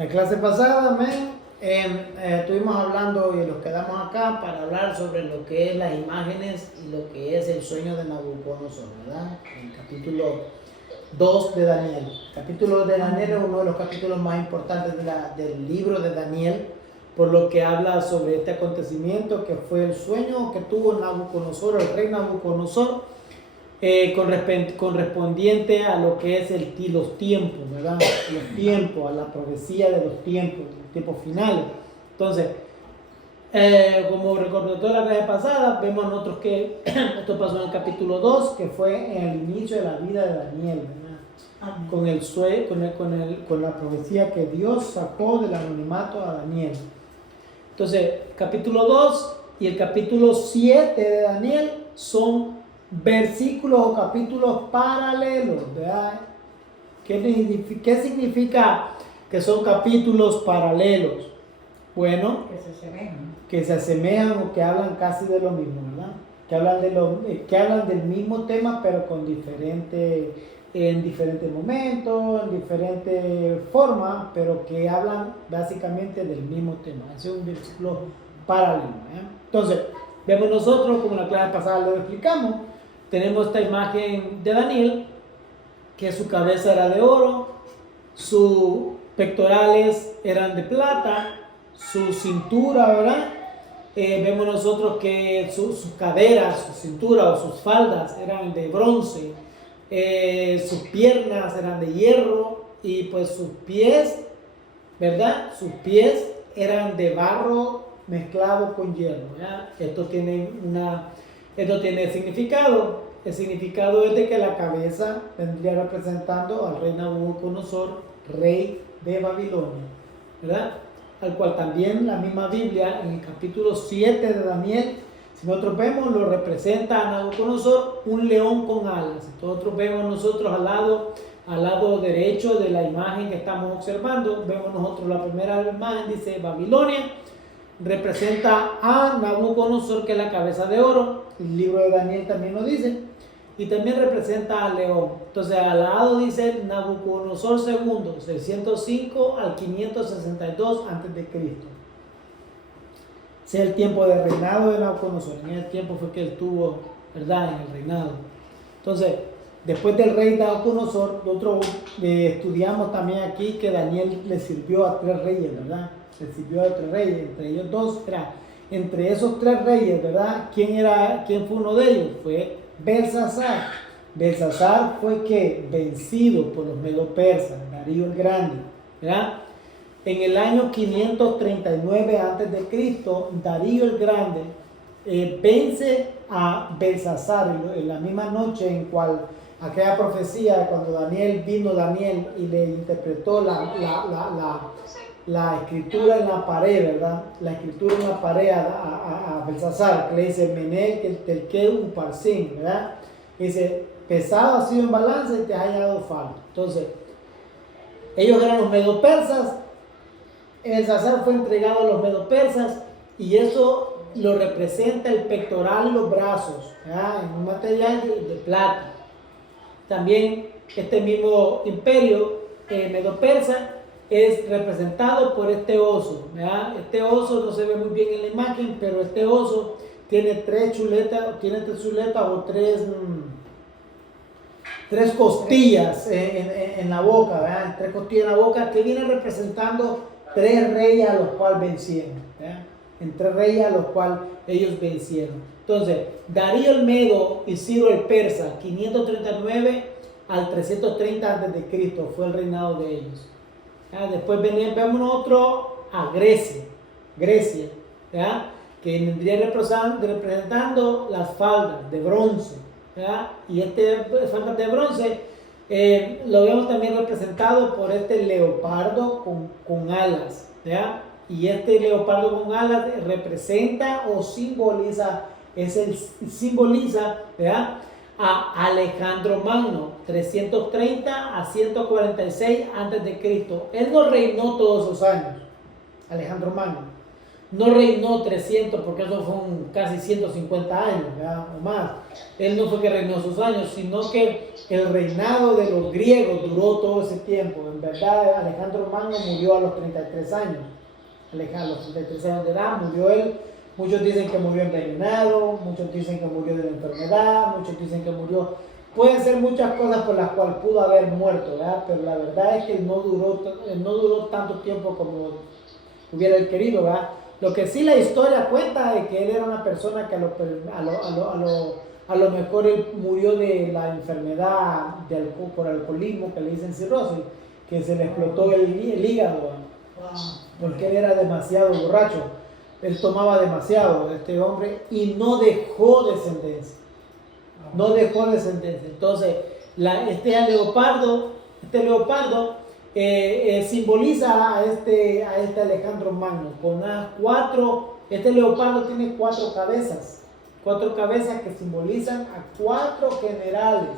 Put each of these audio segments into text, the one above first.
La clase pasada, estuvimos hablando y nos quedamos acá para hablar sobre lo que es las imágenes y lo que es el sueño de Nabucodonosor, ¿verdad? El capítulo 2 de Daniel. El capítulo de Daniel es uno de los capítulos más importantes del libro de Daniel, por lo que habla sobre este acontecimiento que fue el sueño que tuvo Nabucodonosor, el rey Nabucodonosor, correspondiente a lo que es los tiempos, ¿verdad? Los tiempos, a la profecía de los tiempos finales. Entonces, como recordó la clase pasada, vemos nosotros que esto pasó en el capítulo 2, que fue en el inicio de la vida de Daniel, ¿verdad? Con el sueño, con la profecía que Dios sacó del anonimato a Daniel. Entonces, capítulo 2 y el capítulo 7 de Daniel son versículos o capítulos paralelos, ¿verdad? ¿Qué significa que son capítulos paralelos? Bueno, que se asemejan o que hablan casi de lo mismo, ¿verdad? Que hablan del mismo tema, pero en diferentes momentos, en diferentes formas, pero que hablan básicamente del mismo tema. Ese es un versículo paralelo, ¿eh? Entonces, vemos nosotros, como en la clase pasada lo explicamos, tenemos esta imagen de Daniel, que su cabeza era de oro, sus pectorales eran de plata, su cintura, ¿verdad? Vemos nosotros que sus caderas, su cintura o sus faldas eran de bronce, sus piernas eran de hierro y pues sus pies, ¿verdad? Sus pies eran de barro mezclado con hierro, ¿verdad? Esto tiene significado. El significado es de que la cabeza vendría representando al rey Nabucodonosor, rey de Babilonia, ¿verdad? Al cual también la misma Biblia en el capítulo 7 de Daniel, si nosotros vemos, lo representa a Nabucodonosor un león con alas. Nosotros vemos nosotros al lado derecho de la imagen que estamos observando, vemos nosotros la primera imagen, dice Babilonia, representa a Nabucodonosor, que es la cabeza de oro. El libro de Daniel también lo dice. Y también representa al león. Entonces al lado dice Nabucodonosor II, 605 al 562 a.C. Ese es el tiempo de reinado de Nabucodonosor. En ese tiempo fue que él tuvo, ¿verdad?, en el reinado. Entonces, después del rey Nabucodonosor, nosotros estudiamos también aquí que Daniel le sirvió a 3 reyes, ¿verdad? Le sirvió a 3 reyes, entre ellos 2 era. Entre esos 3 reyes, ¿verdad? ¿Quién fue uno de ellos? Fue Belsasar. Belsasar fue que vencido por los medo-persas, Darío el Grande, ¿verdad? En el año 539 a.C., Darío el Grande vence a Belsasar en la misma noche en cual aquella profecía, cuando Daniel y le interpretó la escritura en la pared, ¿verdad? La escritura en la pared a Belsasar, que le dice Menel, Telqueu, Uparsin, ¿verdad? Dice, pesado ha sido en balance y te ha hallado falto. Entonces, ellos eran los medo-persas. Belsasar fue entregado a los medo-persas y eso lo representa el pectoral y los brazos, ¿verdad? En un material de plata. También este mismo imperio medo-persa es representado por este oso, ¿verdad? Este oso no se ve muy bien en la imagen, pero este oso tiene 3 chuletas o 3 costillas en la boca, ¿verdad? 3 costillas en la boca que vienen representando 3 reyes a los cuales vencieron, ¿verdad? En 3 reyes a los cuales ellos vencieron. Entonces, Darío el Medo y Ciro el Persa, 539 al 330 a.C. fue el reinado de ellos. Después vemos nosotros a Grecia, ¿verdad? Que vendría representando las faldas de bronce, ¿verdad? Y faldas de bronce lo vemos también representado por este leopardo con alas, ¿verdad? Y este leopardo con alas representa o simboliza, ¿verdad?, a Alejandro Magno, 330 a 146 a.C. Él no reinó todos esos años, Alejandro Magno. no reinó 300, porque eso fue casi 150 años, ¿verdad? O más. Él no fue que reinó esos años, sino que el reinado de los griegos duró todo ese tiempo. En verdad, Alejandro Magno murió a los 33 años. A los 33 años de edad murió él. Muchos dicen que murió envenenado, muchos dicen que murió de la enfermedad, muchos dicen que murió. Pueden ser muchas cosas por las cuales pudo haber muerto, ¿verdad? Pero la verdad es que él no duró tanto tiempo como hubiera él querido, ¿verdad? Lo que sí la historia cuenta de que él era una persona que a lo mejor él murió de la enfermedad por alcoholismo, que le dicen cirrosis, que se le explotó el hígado, porque él era demasiado borracho. Él tomaba demasiado, este hombre, y no dejó descendencia. No dejó descendencia. Entonces, este leopardo simboliza a este Alejandro Magno. Este leopardo tiene 4 cabezas. 4 cabezas que simbolizan a 4 generales.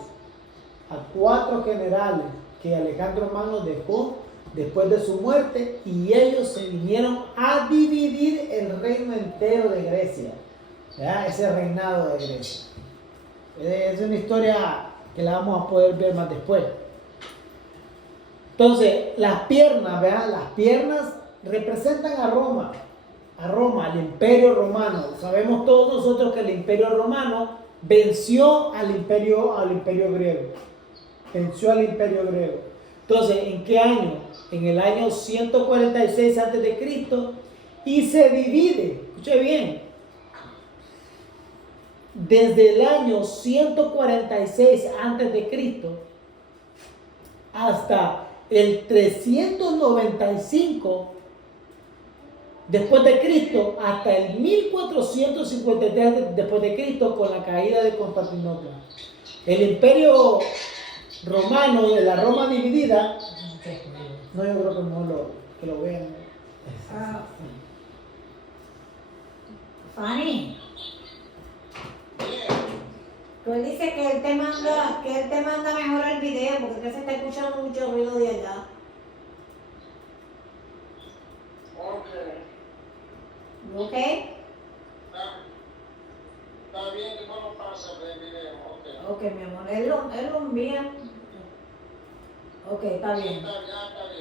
A 4 generales que Alejandro Magno dejó después de su muerte, y ellos se vinieron a dividir el reino entero de Grecia, ¿verdad? Ese reinado de Grecia. Es una historia que la vamos a poder ver más después. Entonces, las piernas, ¿verdad? Las piernas representan a Roma, al Imperio Romano. Sabemos todos nosotros que el Imperio Romano venció al Imperio griego. Venció al Imperio griego. Entonces, ¿en qué año? En el año 146 a.C. y se divide, escuche bien, desde el año 146 a.C. hasta el 395 después de Cristo, hasta el 1453 después de Cristo, con la caída de Constantinopla. El Imperio Romano, de la Roma dividida, no, yo creo que lo vean. Fanny, tú dices que él te manda mejor el video porque se está escuchando mucho ruido de allá. ¿Ok? Está bien, después lo pasa el video. Ok, mi amor, él lo envía. Ok, está bien. Está bien.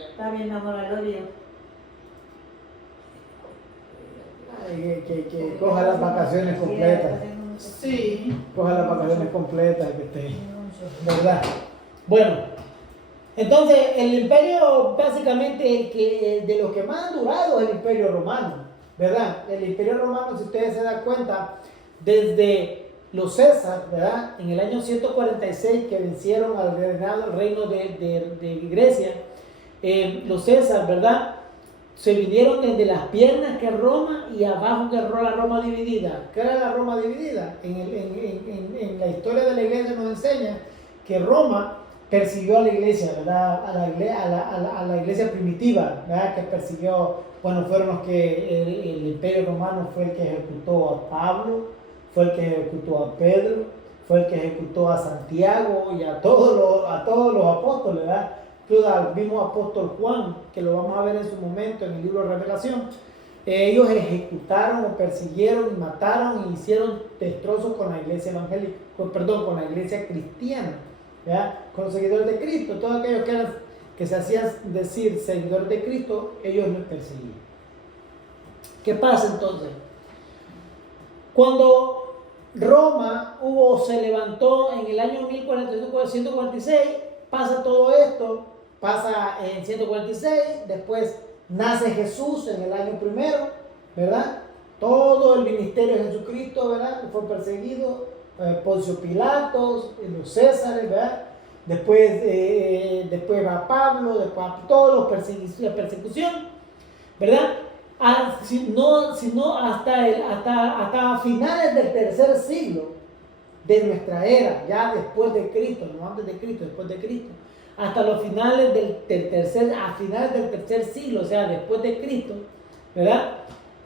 Está bien, mi amor, él lo envía. Que coja las vacaciones completas. Sí. Coja las vacaciones completas, que esté, ¿verdad? Bueno, entonces el imperio, básicamente, de los que más han durado es el Imperio Romano, ¿verdad? El Imperio Romano, si ustedes se dan cuenta, desde los César, ¿verdad? En el año 146, que vencieron al reino de Grecia, los César, ¿verdad? Se vinieron desde las piernas, que es Roma, y abajo, que es la Roma dividida. ¿Qué era la Roma dividida? En la historia de la iglesia nos enseña que Roma persiguió a la iglesia, ¿verdad? A la iglesia primitiva, ¿verdad? Que persiguió, bueno, fueron los que el Imperio Romano fue el que ejecutó a Pablo, fue el que ejecutó a Pedro, fue el que ejecutó a Santiago y a todos los apóstoles, ¿verdad? Incluso al mismo apóstol Juan, que lo vamos a ver en su momento en el libro de Revelación. Ellos ejecutaron o persiguieron y mataron y hicieron destrozos con la iglesia evangélica, con la iglesia cristiana, ¿verdad? Con los seguidores de Cristo. Todos aquellos que se hacían decir seguidores de Cristo, ellos los perseguían. ¿Qué pasa entonces? Cuando Roma se levantó en el año 1446, pasa todo esto, pasa en 146, después nace Jesús en el año primero, ¿verdad? Todo el ministerio de Jesucristo, ¿verdad? Fue perseguido, Poncio Pilatos, los Césares, ¿verdad? Después va Pablo, después todos la persecución, ¿verdad? Sino hasta finales del tercer siglo de nuestra era, ya después de Cristo, no antes de Cristo, después de Cristo, hasta los finales del tercer siglo, o sea, después de Cristo, ¿verdad?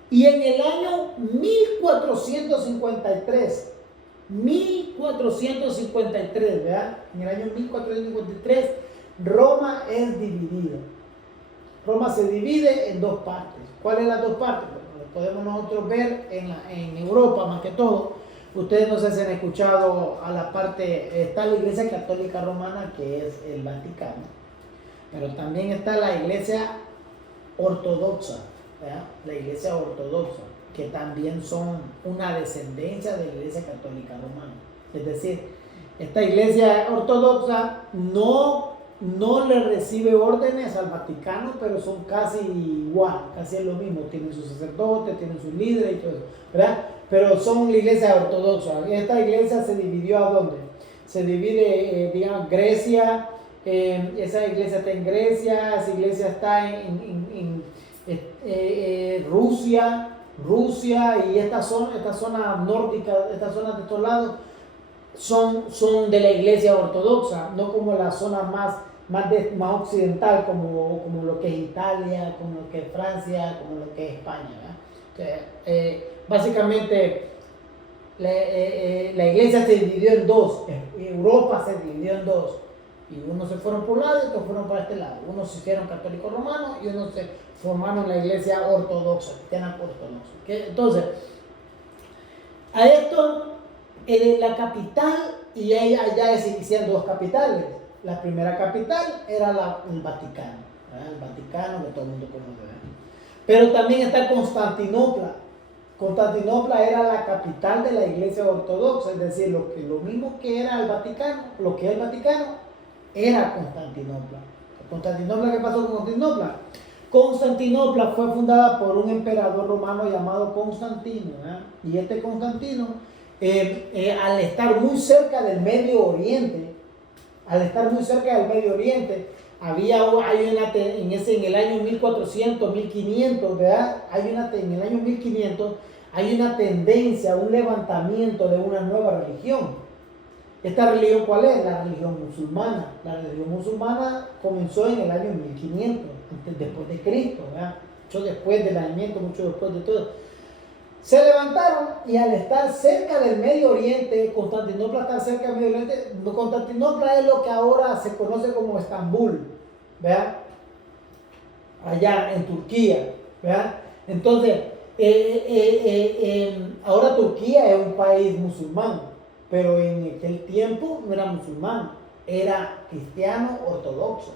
Y en el año 1453, ¿verdad? En el año 1453, Roma es dividida. Roma se divide en dos partes. ¿Cuáles las dos partes? Bueno, lo podemos nosotros ver en Europa más que todo. Ustedes no sé si han escuchado a la parte, está la Iglesia Católica Romana, que es el Vaticano, pero también está la Iglesia Ortodoxa, ¿verdad? La Iglesia Ortodoxa, que también son una descendencia de la Iglesia Católica Romana. Es decir, esta Iglesia Ortodoxa no le recibe órdenes al Vaticano, pero son casi igual, casi es lo mismo. Tienen sus sacerdotes, tienen sus líderes y todo eso, ¿verdad? Pero son la Iglesia Ortodoxa. Esta iglesia se dividió ¿a dónde? Se divide, digamos, Grecia. Esa iglesia está en Grecia, esa iglesia está en Rusia, y esta zona nórdica, estas zonas de estos lados son de la iglesia ortodoxa, no como la zona más occidental, como lo que es Italia, como lo que es Francia, como lo que es España, ¿verdad? Básicamente la iglesia se dividió en dos, Europa se dividió en dos, y unos se fueron por un lado y otros fueron para este lado. Unos se hicieron católicos romanos y unos se formaron la iglesia ortodoxa, cristiana ortodoxa. Entonces, a esto, la capital, y allá se hicieron dos capitales. La primera capital era el Vaticano, ¿verdad? El Vaticano que todo el mundo conoce, ¿verdad? Pero también está Constantinopla. Constantinopla era la capital de la iglesia ortodoxa, es decir, lo mismo que era el Vaticano, lo que es el Vaticano, era Constantinopla. ¿Constantinopla qué pasó con Constantinopla? Constantinopla fue fundada por un emperador romano llamado Constantino, ¿eh? Y este Constantino, al estar muy cerca del Medio Oriente, en el año 1400, 1500, ¿verdad? En el año 1500 hay una tendencia, un levantamiento de una nueva religión. ¿Esta religión cuál es? La religión musulmana. La religión musulmana comenzó en el año 1500, después de Cristo, ¿verdad? Mucho después del nacimiento, mucho después de todo. Se levantaron y al estar cerca del Medio Oriente, Constantinopla está cerca del Medio Oriente, Constantinopla es lo que ahora se conoce como Estambul, ¿verdad? Allá en Turquía, ¿verdad? Entonces, ahora Turquía es un país musulmán, pero en aquel tiempo no era musulmán, era cristiano ortodoxo.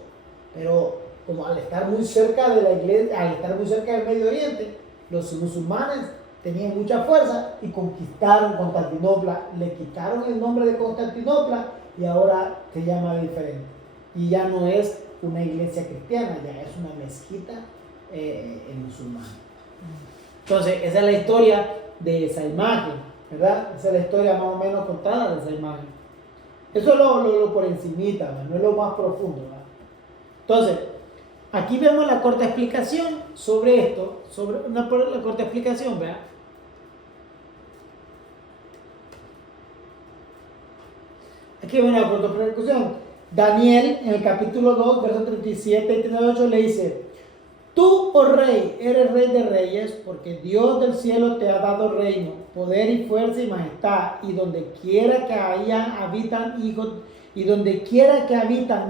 Pero como al estar muy cerca de la iglesia, al estar muy cerca del Medio Oriente, los musulmanes tenían mucha fuerza y conquistaron Constantinopla, le quitaron el nombre de Constantinopla y ahora se llama diferente. Y ya no es una iglesia cristiana, ya es una mezquita musulmana. Entonces, esa es la historia de esa imagen, ¿verdad? Esa es la historia más o menos contada de esa imagen. Eso es lo por encimita, ¿verdad? No es lo más profundo, ¿verdad? Entonces, aquí vemos la corta explicación sobre esto, la corta explicación, ¿verdad? Aquí vemos la corta explicación. Daniel, en el capítulo 2, versos 37 y 38, le dice: tú, oh rey, eres rey de reyes, porque Dios del cielo te ha dado reino, poder y fuerza y majestad, y donde quiera que habitan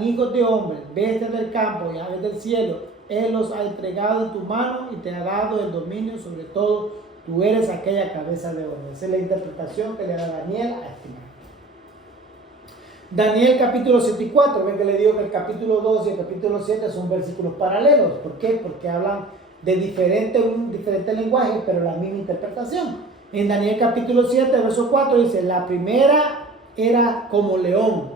hijos de hombres, bestias del campo y aves del cielo, Él los ha entregado en tu mano y te ha dado el dominio sobre todo. Tú eres aquella cabeza de oro. Esa es la interpretación que le da Daniel a este man. Daniel capítulo 7 y 4, ven que le digo que el capítulo 2 y el capítulo 7 son versículos paralelos. ¿Por qué? Porque hablan de un diferente lenguaje, pero la misma interpretación. En Daniel capítulo 7, verso 4 dice: la primera era como león.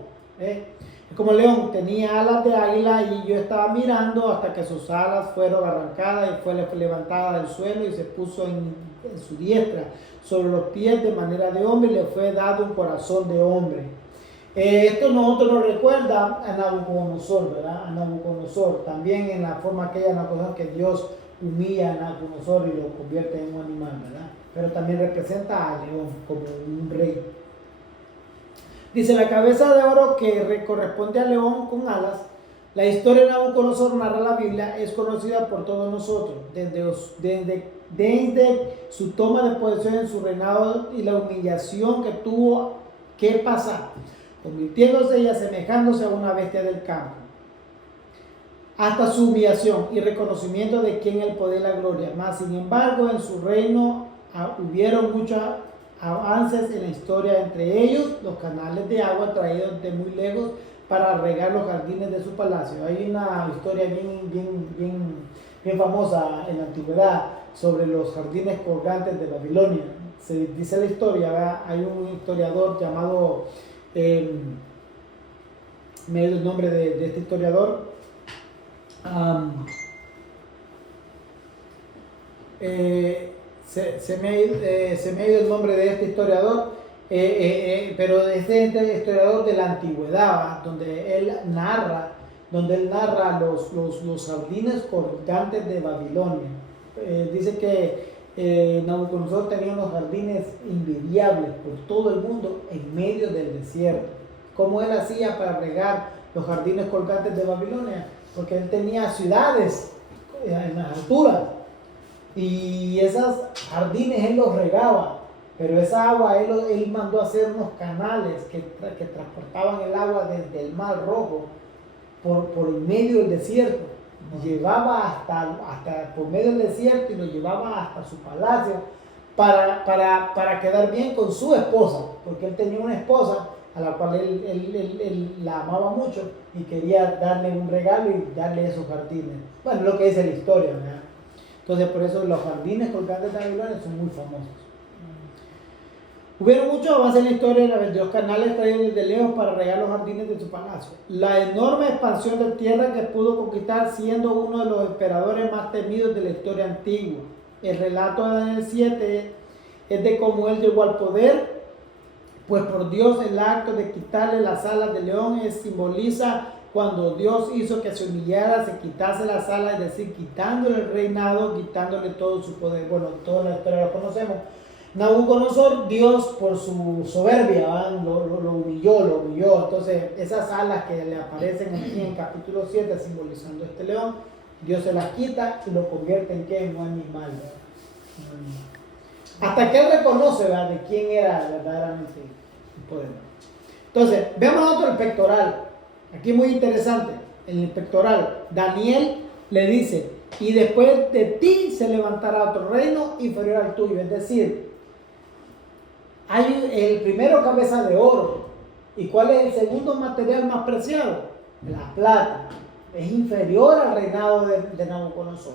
Como león, tenía alas de águila, y yo estaba mirando hasta que sus alas fueron arrancadas y fue levantada del suelo y se puso en su diestra sobre los pies de manera de hombre, y le fue dado un corazón de hombre. Esto nosotros nos recuerda a Nabucodonosor, ¿verdad? A Nabucodonosor, también en la forma aquella Nabucodonosor que Dios humilla a Nabucodonosor y lo convierte en un animal, ¿verdad? Pero también representa a león como un rey. Dice: la cabeza de oro que corresponde al león con alas. La historia de Nabucodonosor, narra la Biblia, es conocida por todos nosotros, desde su toma de posesión en su reinado y la humillación que tuvo que pasar, convirtiéndose y asemejándose a una bestia del campo. hasta su humillación y reconocimiento de quién es el poder y la gloria. Mas, sin embargo, en su reino hubieron muchos avances en la historia, entre ellos los canales de agua traídos de muy lejos para regar los jardines de su palacio. Hay una historia bien famosa en la antigüedad sobre los jardines colgantes de Babilonia. Se dice la historia, ¿verdad? Hay un historiador llamado, me dio el nombre de este historiador, se me ha ido el nombre de este historiador, pero este historiador de la antigüedad, ¿va? Donde él narra los jardines colgantes de Babilonia. Dice que Nabucodonosor tenía unos jardines envidiables por todo el mundo en medio del desierto. ¿Cómo él hacía para regar los jardines colgantes de Babilonia? Porque él tenía ciudades en las alturas y esos jardines él los regaba, pero esa agua él mandó a hacer unos canales que transportaban el agua desde el Mar Rojo por el medio del desierto. Llevaba hasta por medio del desierto y lo llevaba hasta su palacio para quedar bien con su esposa, porque él tenía una esposa a la cual él la amaba mucho y quería darle un regalo y darle esos jardines. Bueno, es lo que dice la historia, ¿verdad? Entonces, por eso los jardines colgantes de Babilonia son muy famosos. Hubieron muchos avances en la historia de los canales traídos desde lejos para regar los jardines de su palacio. La enorme expansión de tierra que pudo conquistar, siendo uno de los emperadores más temidos de la historia antigua. El relato de Daniel 7 es de cómo él llegó al poder, pues por Dios el acto de quitarle las alas del león simboliza cuando Dios hizo que se humillara, se quitase las alas, es decir, quitándole el reinado, quitándole todo su poder. Bueno, toda la historia la conocemos. Nabucodonosor, Dios por su soberbia, lo humilló. Entonces, esas alas que le aparecen aquí en capítulo 7, simbolizando este león, Dios se las quita y lo convierte en ¿qué? En un animal. Hasta que él reconoce, ¿verdad?, de quién era verdaderamente el poder. Entonces, veamos otro, el pectoral. Aquí muy interesante, en el pectoral, Daniel le dice, y después de ti se levantará otro reino inferior al tuyo. Es decir, hay el primero cabeza de oro. ¿Y cuál es el segundo material más preciado? La plata. Es inferior al reinado de Nabucodonosor.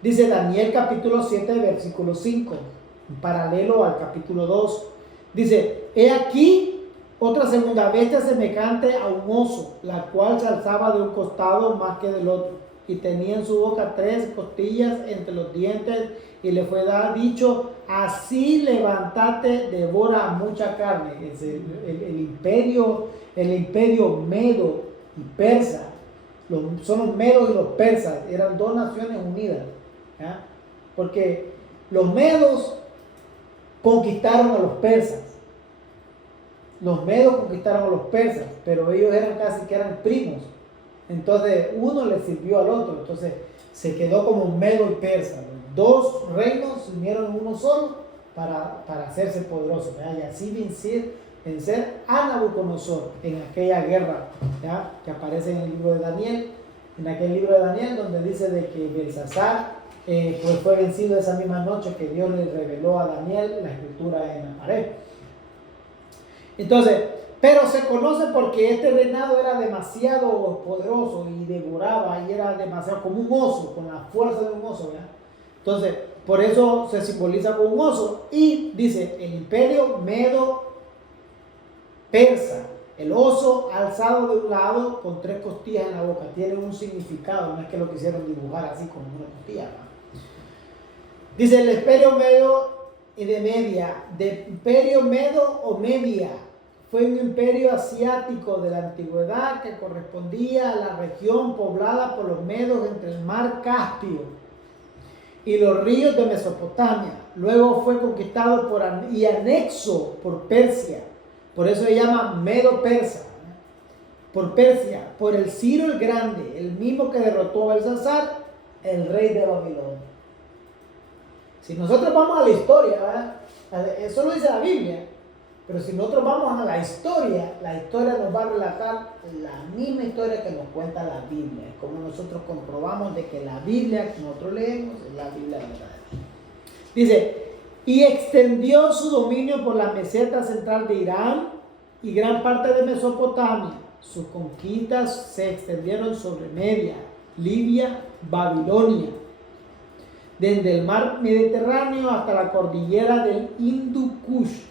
Dice Daniel capítulo 7, versículo 5, en paralelo al capítulo 2. Dice, he aquí otra segunda bestia semejante a un oso, la cual se alzaba de un costado más que del otro, y tenía en su boca 3 costillas entre los dientes, y le fue dicho, así levántate, devora mucha carne. Es el imperio medo y persa. Son los medos y los persas, eran 2 naciones unidas, ¿ya? Porque los medos conquistaron a los persas. Los medos conquistaron a los persas, pero ellos eran casi que eran primos. Entonces uno le sirvió al otro, entonces se quedó como medo y persa. 2 reinos se unieron en uno solo para hacerse poderosos, ¿verdad? Y así vencer a Nabucodonosor en aquella guerra, ¿ya?, que aparece en el libro de Daniel. En aquel libro de Daniel donde dice de que Belsasar pues fue vencido esa misma noche que Dios le reveló a Daniel la escritura en la pared. Entonces, pero se conoce porque este reinado era demasiado poderoso y devoraba, y era demasiado como un oso, con la fuerza de un oso, ¿verdad? Entonces, por eso se simboliza con un oso. Y dice, el imperio medo persa, el oso alzado de un lado con 3 costillas en la boca, tiene un significado, no es que lo quisieron dibujar así como una costilla, ¿no? Dice el imperio medo y de imperio medo o media, fue un imperio asiático de la antigüedad que correspondía a la región poblada por los medos entre el mar Caspio y los ríos de Mesopotamia. Luego fue conquistado y anexo por Persia. Por eso se llama Medo-Persa. Por Persia, por el Ciro el Grande, el mismo que derrotó a Belsasar, el rey de Babilonia. Si nosotros vamos a la historia, ¿verdad?, eso lo dice la Biblia. Pero si nosotros vamos a la historia nos va a relatar la misma historia que nos cuenta la Biblia. Es como nosotros comprobamos de que la Biblia que nosotros leemos es la Biblia verdadera. Dice, y extendió su dominio por la meseta central de Irán y gran parte de Mesopotamia. Sus conquistas se extendieron sobre Media, Libia, Babilonia, desde el mar Mediterráneo hasta la cordillera del Hindu Kush,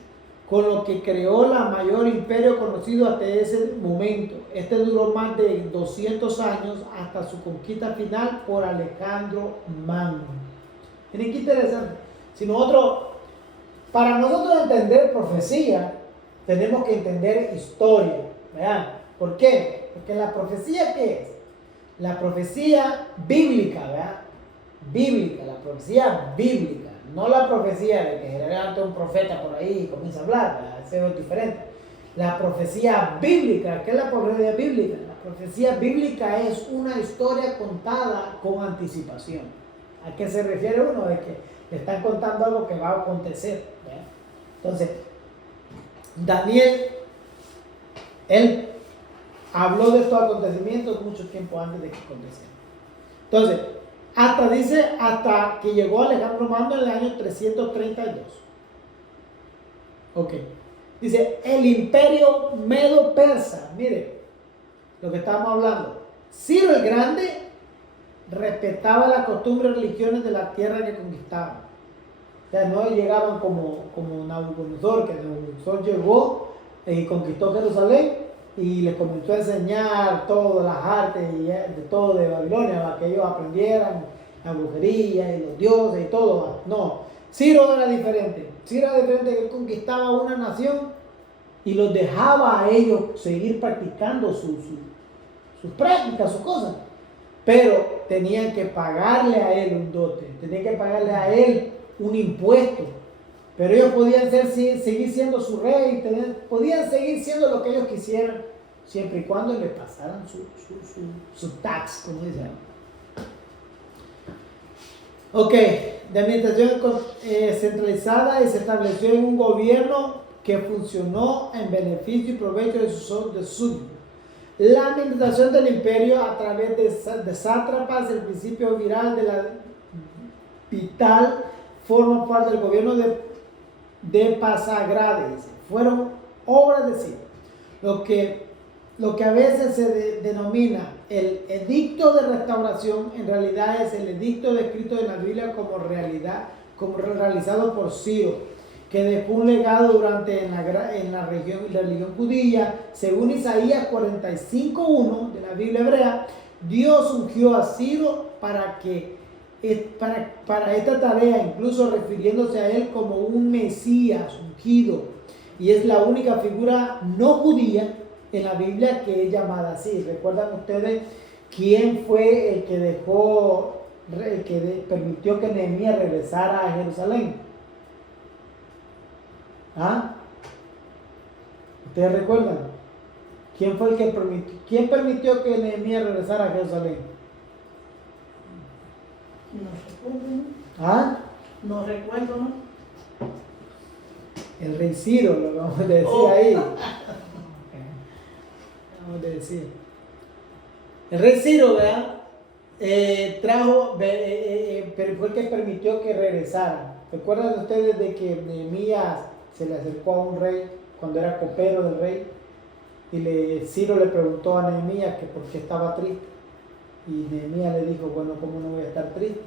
con lo que creó el mayor imperio conocido hasta ese momento. Este duró más de 200 años hasta su conquista final por Alejandro Magno. Miren qué interesante. Para nosotros entender profecía, tenemos que entender historia. ¿Verdad? ¿Por qué? Porque la profecía, ¿qué es? La profecía bíblica, ¿verdad? Bíblica, la profecía bíblica. No la profecía de que se levanta un profeta por ahí y comienza a hablar, ¿verdad? Eso es diferente. La profecía bíblica, ¿qué es la profecía bíblica? La profecía bíblica es una historia contada con anticipación. ¿A qué se refiere uno? De que le están contando algo que va a acontecer, ¿verdad? Entonces, Daniel, él habló de estos acontecimientos mucho tiempo antes de que acontecieran. Entonces, hasta que llegó Alejandro Magno en el año 332. Ok. Dice, el imperio medo-persa. Mire, lo que estábamos hablando. Ciro el Grande respetaba las costumbres y religiones de la tierra que conquistaban. O sea, no llegaban como Nabucodonosor, que Nabucodonosor llegó y conquistó Jerusalén y les comenzó a enseñar todas las artes y de todo de Babilonia, para que ellos aprendieran la brujería y los dioses y todo. No, Ciro era diferente. Ciro era diferente, que él conquistaba una nación y los dejaba a ellos seguir practicando sus prácticas, sus cosas. Pero tenían que pagarle a él un dote, tenían que pagarle a él un impuesto. Pero ellos podían seguir siendo su rey, podían seguir siendo lo que ellos quisieran, siempre y cuando le pasaran su tax, como dicen. Ok, de administración centralizada, y se estableció en un gobierno que funcionó en beneficio y provecho de sus súbditos. La administración del imperio a través de sátrapas, el principio vital, forma parte del gobierno de Pasagrades. Fueron obras de Ciro. Lo que a veces se denomina el edicto de restauración, en realidad es el edicto descrito en la Biblia como realizado por Ciro, que dejó un legado en la religión judía. Según Isaías 45:1 de la Biblia hebrea, Dios ungió a Ciro para esta tarea, incluso refiriéndose a él como un Mesías ungido, y es la única figura no judía en la Biblia que es llamada así. ¿Recuerdan ustedes quién fue el que permitió que Nehemías regresara a Jerusalén? ¿Ah? ¿Ustedes recuerdan? ¿Quién permitió que Nehemías regresara a Jerusalén? No recuerdo. ¿Ah? No recuerdo, ¿no? El rey Ciro, lo vamos a decir ahí. Vamos a decir. El rey Ciro, ¿verdad? Pero fue el que permitió que regresara. ¿Recuerdan ustedes de que Nehemías se le acercó a un rey cuando era copero del rey? Y Ciro le preguntó a Nehemías que por qué estaba triste. Y Nehemías le dijo, bueno, ¿cómo no voy a estar triste?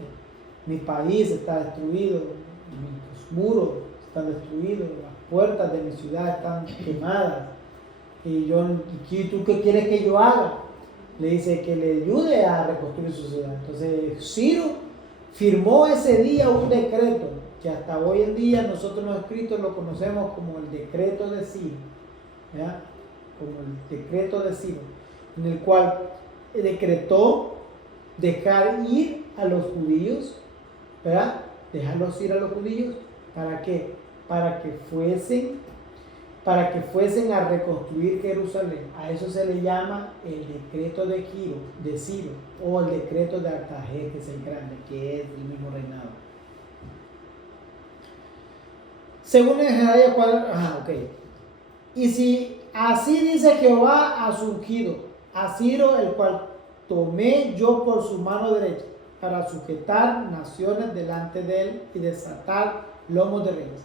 Mi país está destruido, mis muros están destruidos, las puertas de mi ciudad están quemadas. Y ¿tú qué quieres que yo haga? Le dice que le ayude a reconstruir su ciudad. Entonces Ciro firmó ese día un decreto que hasta hoy en día nosotros los escritos lo conocemos como el decreto de Ciro, ¿verdad? Como el decreto de Ciro, en el cual decretó dejar ir a los judíos, ¿verdad? Dejarlos ir a los judíos, ¿para qué? Para que fuesen a reconstruir Jerusalén. A eso se le llama el decreto de Ciro, o el decreto de Artajerjes el Grande, que es el mismo reinado. Según el Isaías 4, Y si así dice Jehová a su ungido, a Ciro, el cual tomé yo por su mano derecha, para sujetar naciones delante de él y desatar lomos de reyes,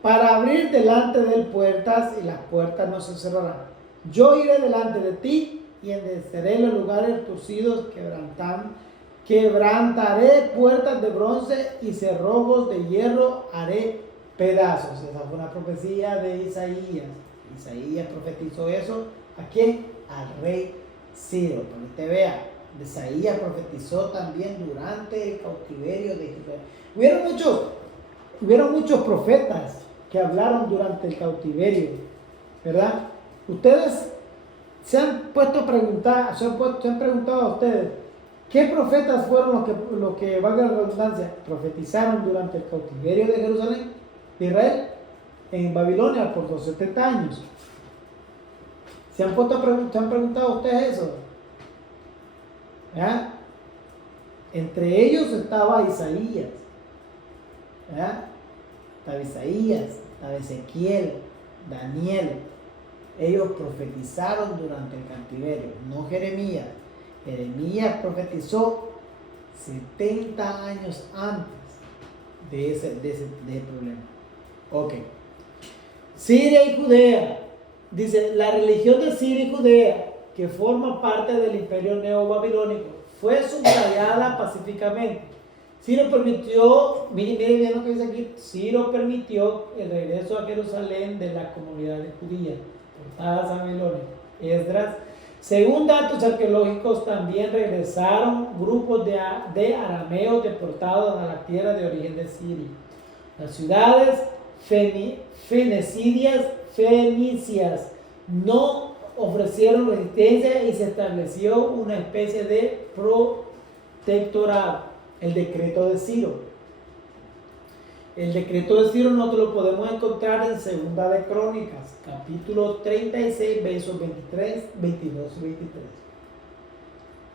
para abrir delante de él puertas, y las puertas no se cerrarán. Yo iré delante de ti y enderezaré los lugares torcidos, quebrantaré puertas de bronce y cerrojos de hierro haré pedazos. Esa fue una profecía de Isaías. Isaías profetizó eso. ¿A quién? Al rey Ciro. Para que usted vea, Isaías profetizó también durante el cautiverio de Israel. Hubieron muchos profetas que hablaron durante el cautiverio, ¿verdad? Ustedes se han puesto a preguntar, se han preguntado a ustedes, ¿qué profetas fueron los que, valga la redundancia, profetizaron durante el cautiverio de Jerusalén, de Israel, en Babilonia por los 70 años? ¿Se han preguntado a ustedes eso? ¿Verdad? Entre ellos estaba Isaías, ¿verdad? Estaba Isaías, estaba Ezequiel, Daniel. Ellos profetizaron durante el cautiverio, no Jeremías. Jeremías profetizó 70 años antes de ese problema. Ok. Siria y Judea. Dice, la religión de Siria y Judea, que forma parte del imperio neobabilónico, fue subrayada pacíficamente. Ciro permitió, miren bien lo que dice aquí, Ciro permitió el regreso a Jerusalén de las comunidades judías portadas a Babilonia. Esdras. Según datos arqueológicos, también regresaron grupos de arameos deportados a la tierra de origen de Siria. Las ciudades fenicias no ofrecieron resistencia y se estableció una especie de protectorado, el decreto de Ciro. El decreto de Ciro nosotros lo podemos encontrar en Segunda de Crónicas, capítulo 36, versos 23, 22 y 23.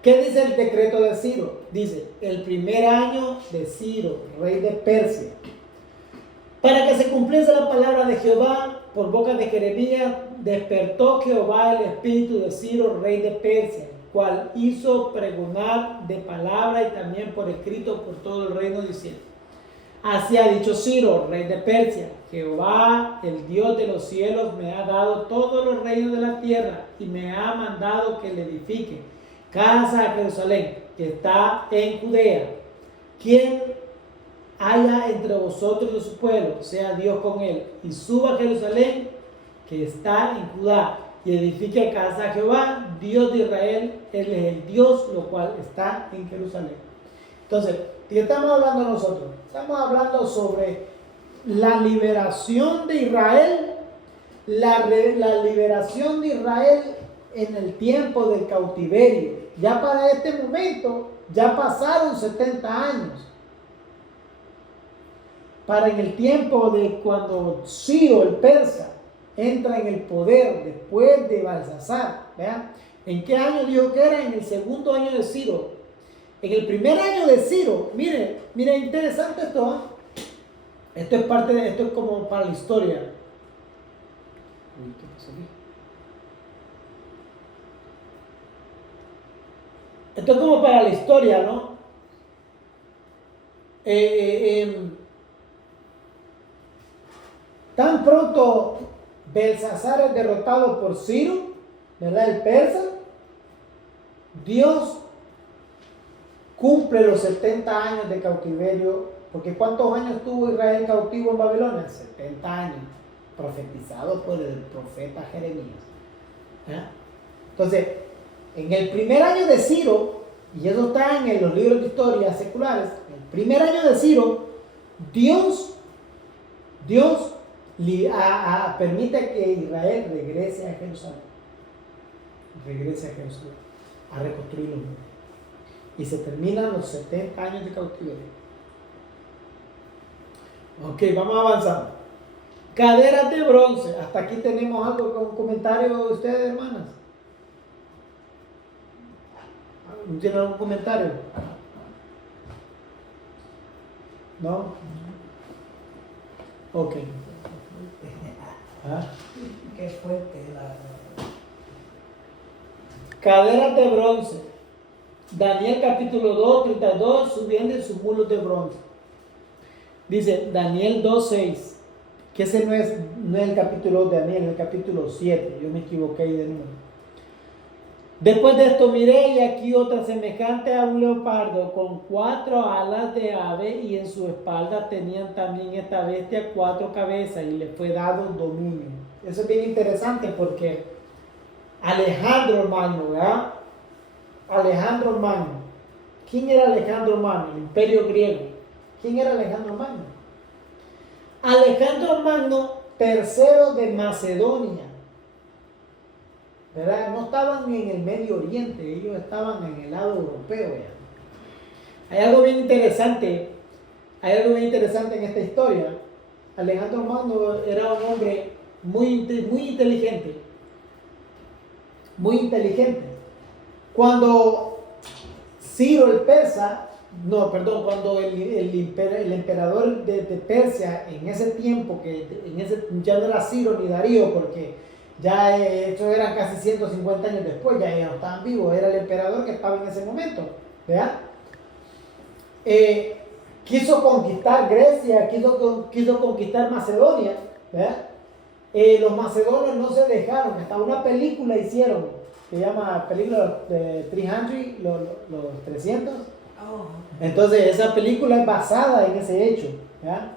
¿Qué dice el decreto de Ciro? Dice, el primer año de Ciro, rey de Persia, para que se cumpliese la palabra de Jehová por boca de Jeremías, despertó Jehová el espíritu de Ciro, rey de Persia, cual hizo pregonar de palabra y también por escrito por todo el reino, diciendo, así ha dicho Ciro, rey de Persia, Jehová, el Dios de los cielos, me ha dado todos los reinos de la tierra y me ha mandado que le edifique casa a Jerusalén, que está en Judea. Quien haya entre vosotros de su pueblo, sea Dios con él, y suba a Jerusalén, que está en Judá, y edifique casa a Jehová, Dios de Israel. Él es el Dios, lo cual está en Jerusalén. Entonces, ¿de qué estamos hablando nosotros? Estamos hablando sobre la liberación de Israel, la liberación de Israel en el tiempo del cautiverio. Ya para este momento, ya pasaron 70 años. Para en el tiempo de cuando Ciro el persa entra en el poder después de Balsasar, ¿vean? ¿En qué año dijo que era? En el segundo año de Ciro. En el primer año de Ciro, mire, interesante esto, ¿eh? Esto es como para la historia. Uy, ¿qué pasó aquí? Esto es como para la historia, ¿no? Tan pronto Belsasar es derrotado por Ciro, ¿verdad? El persa, Dios cumple los 70 años de cautiverio, porque ¿cuántos años tuvo Israel cautivo en Babilonia? 70 años, profetizado por el profeta Jeremías. ¿Eh? Entonces, en el primer año de Ciro, y eso está en los libros de historia seculares, en el primer año de Ciro, Dios permite que Israel regrese a Jerusalén, a reconstruir los muros. Y se terminan los 70 años de cautiverio. Ok, vamos avanzando. Caderas de bronce. Hasta aquí tenemos algo con comentario de ustedes, hermanas. ¿Tienen algún comentario? ¿No? Ok. ¿Ah? Qué fuerte la... Caderas de bronce. Daniel capítulo 2, 32, subiendo en sus mulos de bronce. Dice Daniel 2:6, que ese no es el capítulo de Daniel, es el capítulo 7. Yo me equivoqué ahí de número. Después de esto miré y aquí otra semejante a un leopardo con 4 alas de ave y en su espalda tenían también esta bestia 4 cabezas y le fue dado dominio. Eso es bien interesante porque Alejandro Magno, ¿verdad? Alejandro Magno. ¿Quién era Alejandro Magno? El imperio griego. ¿Quién era Alejandro Magno? Alejandro Magno, tercero de Macedonia. ¿Verdad? No estaban ni en el Medio Oriente, ellos estaban en el lado europeo ya. Hay algo bien interesante en esta historia. Alejandro Magno era un hombre muy inteligente. Muy inteligente. Cuando Ciro el persa, cuando el emperador de Persia en ese tiempo, ya no era Ciro ni Darío, porque ya estos eran casi 150 años después, ya ellos no estaban vivos, era el emperador que estaba en ese momento, ¿verdad? Quiso conquistar Grecia, quiso conquistar Macedonia, ¿verdad? Los macedonios no se dejaron, hasta una película hicieron, que se llama película de 300, los 300. Oh. Entonces esa película es basada en ese hecho, ¿verdad?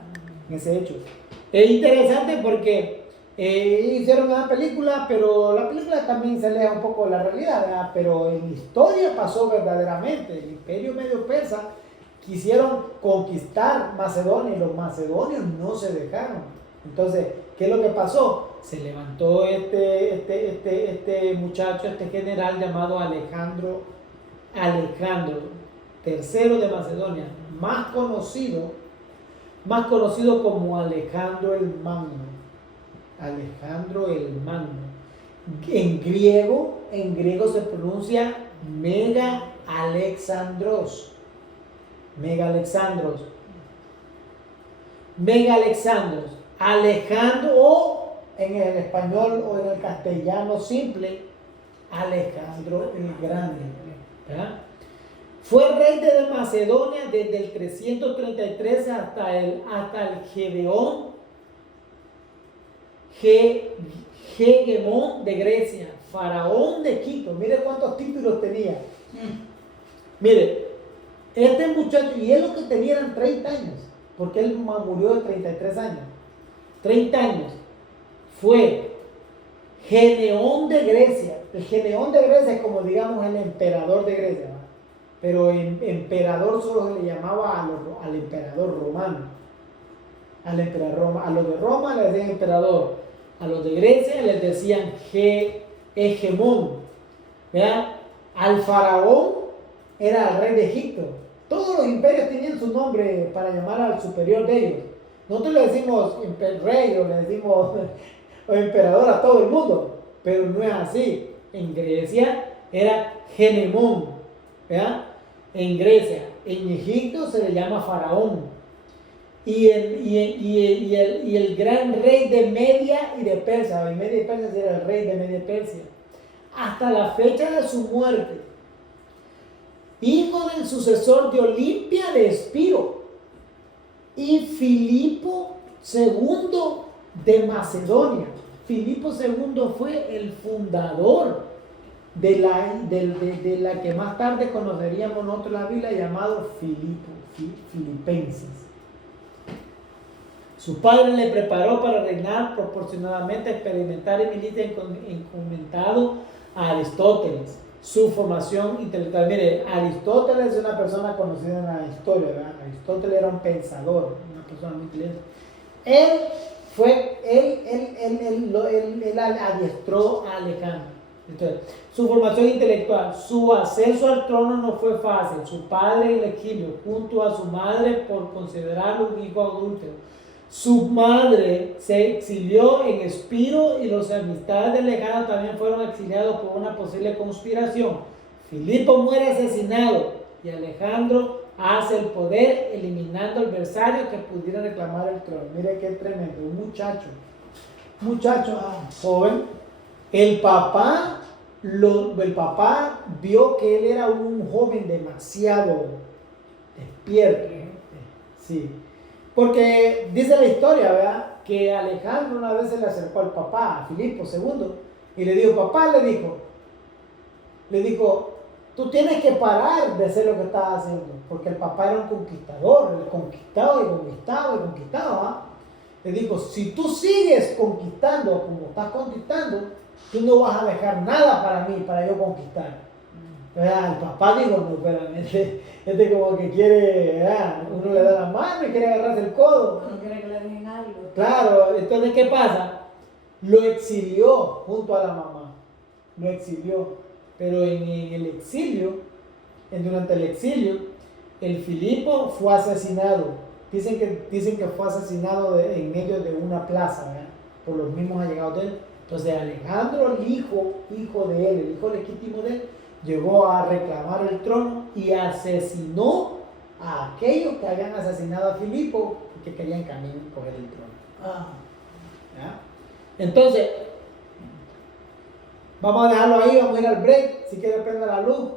En ese hecho. Es interesante porque hicieron una película, pero la película también se aleja un poco de la realidad, ¿verdad? Pero en la historia pasó verdaderamente. El imperio medio persa quisieron conquistar Macedonia y los macedonios no se dejaron. Entonces, ¿qué es lo que pasó? Se levantó este muchacho, este general llamado Alejandro, tercero de Macedonia, más conocido como Alejandro el Magno. Alejandro el Magno. En griego se pronuncia Mega Alexandros. Alejandro, o en el español o en el castellano simple, Alejandro el Grande. ¿Verdad? Fue rey de Macedonia desde el 333 hasta el Hegemón de Grecia, faraón de Quito. Mire cuántos títulos tenía. Mire, este muchacho, y él lo que tenía eran 30 años, porque él murió de 33 años. 30 años. Fue Gedeón de Grecia. El Gedeón de Grecia es como, digamos, el emperador de Grecia, ¿no? Pero emperador solo se le llamaba al emperador romano. A los de Roma les decían emperador. A los de Grecia les decían hegemón. ¿Verdad? Al faraón era el rey de Egipto. Todos los imperios tenían su nombre para llamar al superior de ellos. Nosotros le decimos rey o le decimos emperador a todo el mundo, pero no es así. En Grecia era Genemón, ¿verdad? En Grecia. En Egipto se le llama faraón. Y el gran rey de Media y de Persia, y Media y Persia era el rey de Media y Persia, hasta la fecha de su muerte, hijo del sucesor de Olimpia de Espiro y Filipo II de Macedonia. Filipo II fue el fundador de la que más tarde conoceríamos nosotros la Biblia, llamado Filipenses. Su padre le preparó para reinar proporcionadamente, experimentar y militar encomendado a Aristóteles. Su formación intelectual. Mire, Aristóteles es una persona conocida en la historia, ¿verdad? Aristóteles era un pensador, una persona muy inteligente. Él adiestró a Alejandro. Entonces, su formación intelectual, su ascenso al trono no fue fácil. Su padre el exilio, junto a su madre por considerarlo un hijo adúltero. Su madre se exilió en Espiro y los amistades de Alejandro también fueron exiliados por una posible conspiración. Filipo muere asesinado y Alejandro hace el poder eliminando adversarios que pudieran reclamar el trono. Mire qué tremendo, un muchacho muchacho joven, el papá vio que él era un joven demasiado despierto. Sí. Porque dice la historia, ¿verdad? Que Alejandro una vez se le acercó al papá, a Filipo II, y le dijo, papá, le dijo, tú tienes que parar de hacer lo que estás haciendo, porque el papá era un conquistador, él conquistaba y conquistaba y conquistaba, ¿verdad? Le dijo, si tú sigues conquistando como estás conquistando, tú no vas a dejar nada para mí, para yo conquistar. ¿Verdad? El papá dijo, no, espérame, este como que quiere, ¿verdad? Uno le da la mano y quiere agarrarse el codo. No quiere que le dejen algo. Claro, entonces, ¿qué pasa? Lo exilió junto a la mamá, lo exilió. Pero en el exilio, durante el exilio, el Filipo fue asesinado. Dicen que fue asesinado en medio de una plaza, ¿verdad? Por los mismos allegados de él. Entonces Alejandro, el hijo de él, el hijo legítimo de él, llegó a reclamar el trono y asesinó a aquellos que habían asesinado a Filipo y que querían camino coger el trono. ¿Ya? Entonces, vamos a dejarlo ahí, vamos a ir al break. Si quiere prenda la luz,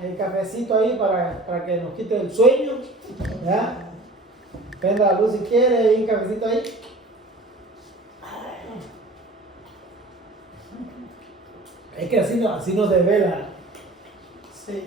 hay cafecito ahí para que nos quite el sueño. ¿Ya? Prenda la luz si quiere, hay un cafecito ahí. Es que así no se ve la... Sí.